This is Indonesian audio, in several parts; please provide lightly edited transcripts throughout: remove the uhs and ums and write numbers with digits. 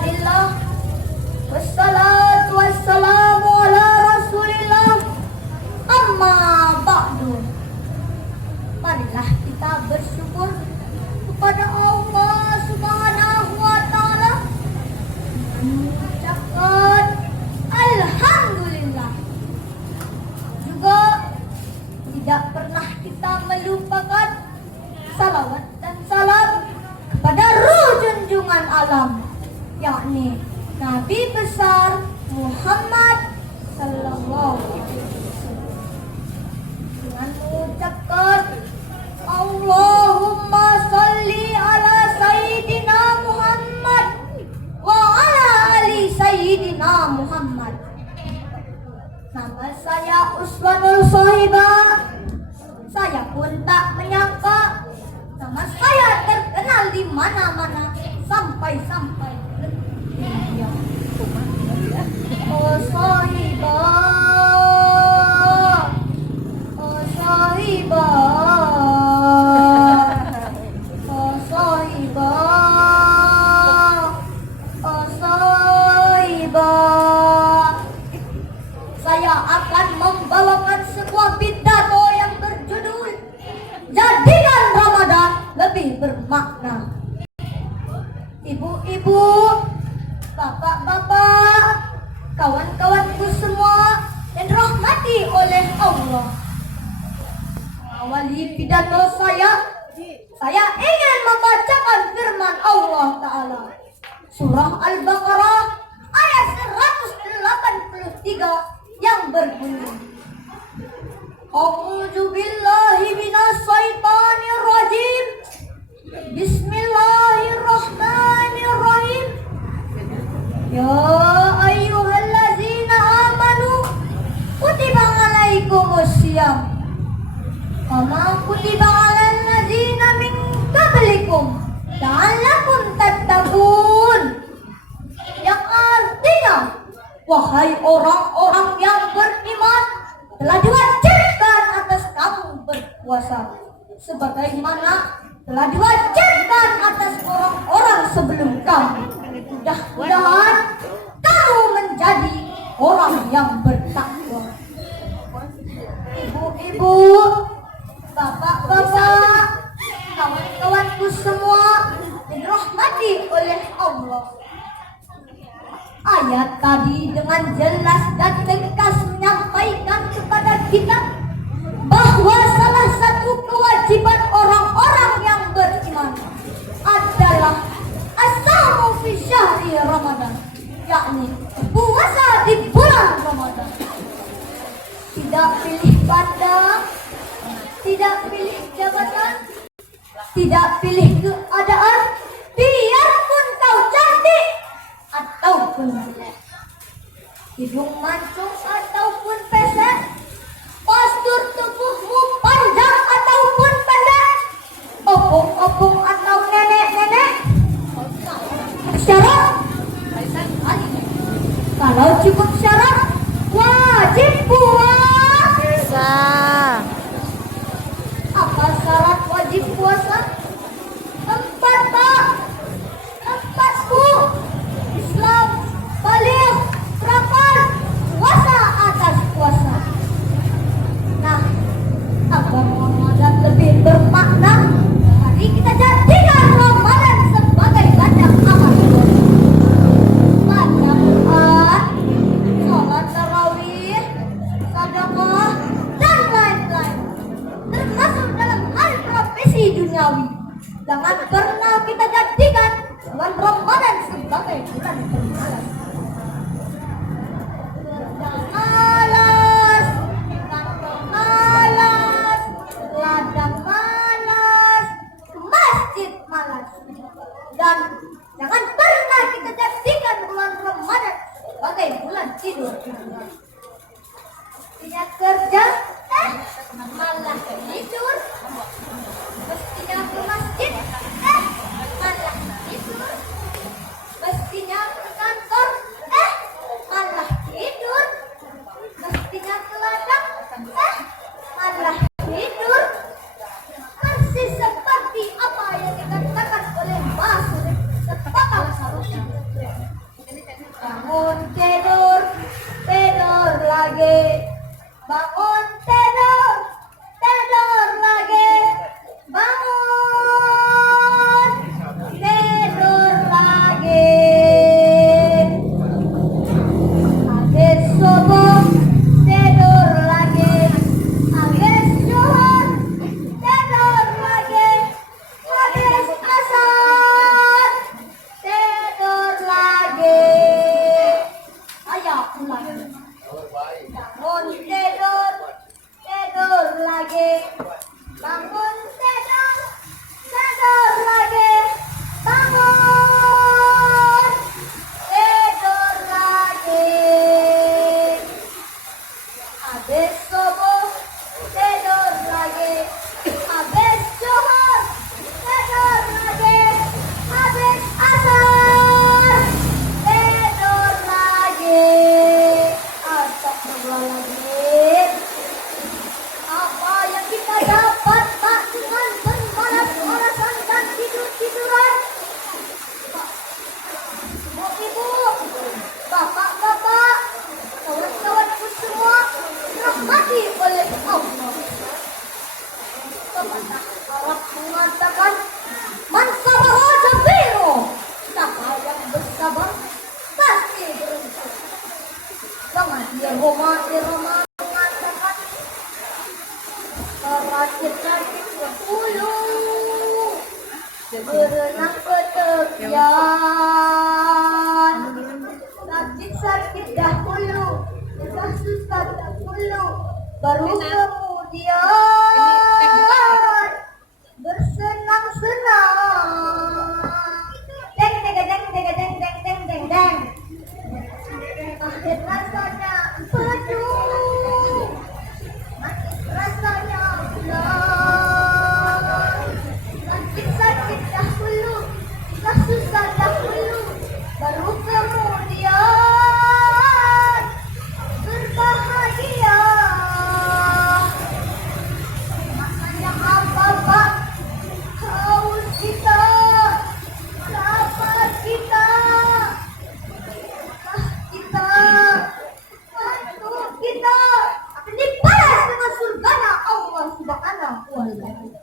ibadillah, wassalatu wassalamu ala rasulillah, amma ba'du. Marilah kita bersyukur kepada Allah Subhanahu wa ta'ala, mengucapkan alhamdulillah. Juga tidak pernah kita melupakan salawat dan salam kepada ruh junjungan alam, yakni Nabi besar Muhammad sallallahu alaihi wasallam. Dengan mengucapkan Allahumma salli ala Sayyidina Muhammad wa ala ali Sayyidina Muhammad. Nama saya Uswanul Sohibah. Saya pun tak menyangka nama saya terkenal di mana-mana, sampai-sampai dunia. Oh Sohibah, oh Sohibah, oh Sohibah, oh Sohibah. Saya akan membawakan sebuah pidato yang berjudul Jadikan Ramadan Lebih Bermakna. Ibu-ibu, bapak-bapak, kawan-kawanku semua yang dirahmati oleh Allah, awali pidato saya ingin membacakan firman Allah Ta'ala, Surah Al-Baqarah ayat 183 yang berbunyi, A'udzu billahi minasyaitonir rajim. Bismillahirrahmanirrahim. Ya ayyuhallazina amanu kutiba alaikumusiyam kama kutiba alal ladzina min qablikum la'allakum tattaqun. Yang artinya, wahai orang-orang yang beriman, telah diwajibkan atas kamu berpuasa sebagaimana telah diwajibkan atas orang-orang sebelum kamu. Mudah-mudahan kamu menjadi orang yang bertakwa. Ibu-ibu, bapak-bapak, kawan-kawanku semua dirahmati oleh Allah. Ayat tadi dengan jelas dan tegas menyampaikan kepada kita bahwa salah satu kewajiban orang-orang yang beriman adalah as-saumu fi syahri Ramadan, yakni puasa di bulan Ramadan. Tidak pilih pandang, tidak pilih jabatan, tidak pilih keadaan, biarpun kau cantik ataupun jelek, hidung mancung ataupun pesek, postur tubuhmu panjang ataupun pendek, opung-opung atau nenek-nenek, syarat kalau cukup syarat wajib puasa. Apa syarat wajib puasa? 4 Pak. 4 Bu. Islam, balik, prakar, puasa atas puasa. Nah, agar Ramadan lebih bermakna, mari kita jadikan Ramadan sebagai ladang amal. Baca Quran, sholat tarawih, sedekah, dan lain-lain, termasuk dalam hal profesi duniawi. Jangan pernah kita jadikan bulan Ramadan sebagai bulan pemalas. Ladang malas, masjid malas. Dan jangan pernah kita jadikan bulan Ramadan sebagai bulan tidur. Tidak kerja, malah tidur. Mestinya ke masjid, malah tidur. Mestinya ke kantor, malah tidur. Mestinya ke ladang, malah tidur. Persis seperti apa yang dikatakan oleh Mas Sepakal Saruni. Iroma mengatakan rakit-rakit sepuluh berenang ke tepian. Sakit-sakit dahulu, susah-susah dahulu, baru kemudian bersenang-senang. Deng deng deng deng deng deng deng deng deng. Akhir rasanya penuh, manis rasanya pulang. Sakit-sakit dahulu, susah-susah dahulu, baru kemudian berbahagia. Maknanya apa, Pak? Haus kita, lapar kita, kita, ngantuk kita akan dibalas dengan surganya Allah Subhanahu wa Ta'ala.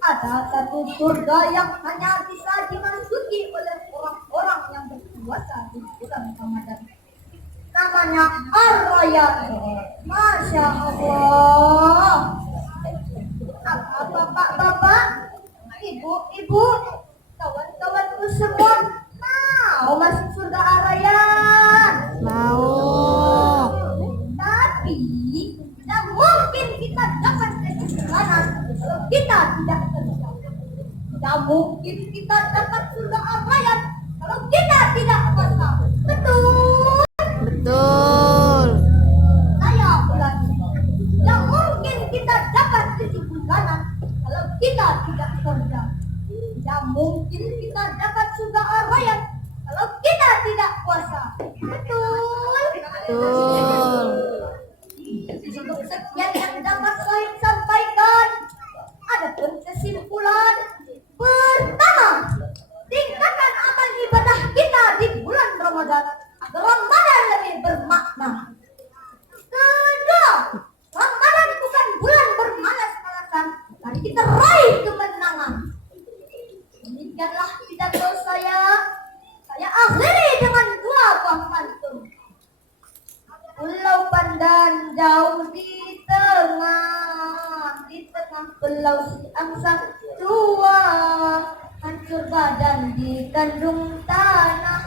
Ada satu surga yang hanya bisa dimasuki oleh orang-orang yang berpuasa di bulan Ramadan. Namanya Ar-Rayyan. Masya Allah. Apa bapak-bapak, ibu-ibu, kawan-kawanku semua mau masuk surga Ar-Rayyan? Mau. Tapi tidak mungkin kita dapat kesempatan kalau kita tidak kerja. Tidak mungkin kita dapat surga Ar-Rayyan kalau kita tidak puasa. Betul. Betul. Saya ulangi. Tidak mungkin kita dapat 7 bulanan kalau kita tidak kerja. Tidak mungkin kita dapat surga Ar-Rayyan kalau kita tidak puasa. Betul. Betul. Untuk sekian yang dapat saya sampaikan, ada pun kesimpulan. Pertama, tingkatkan amal ibadah kita di bulan Ramadan agar Ramadan lebih bermakna. Kedua, Ramadan bukan bulan bermalas-malasan. Mari kita raih kemenangan. Demikianlah pidato saya. Saya akhiri dengan dua buah pantun. Pulau Pandan jauh di tengah pulau Siang sang tua, hancur badan di kandung tanah.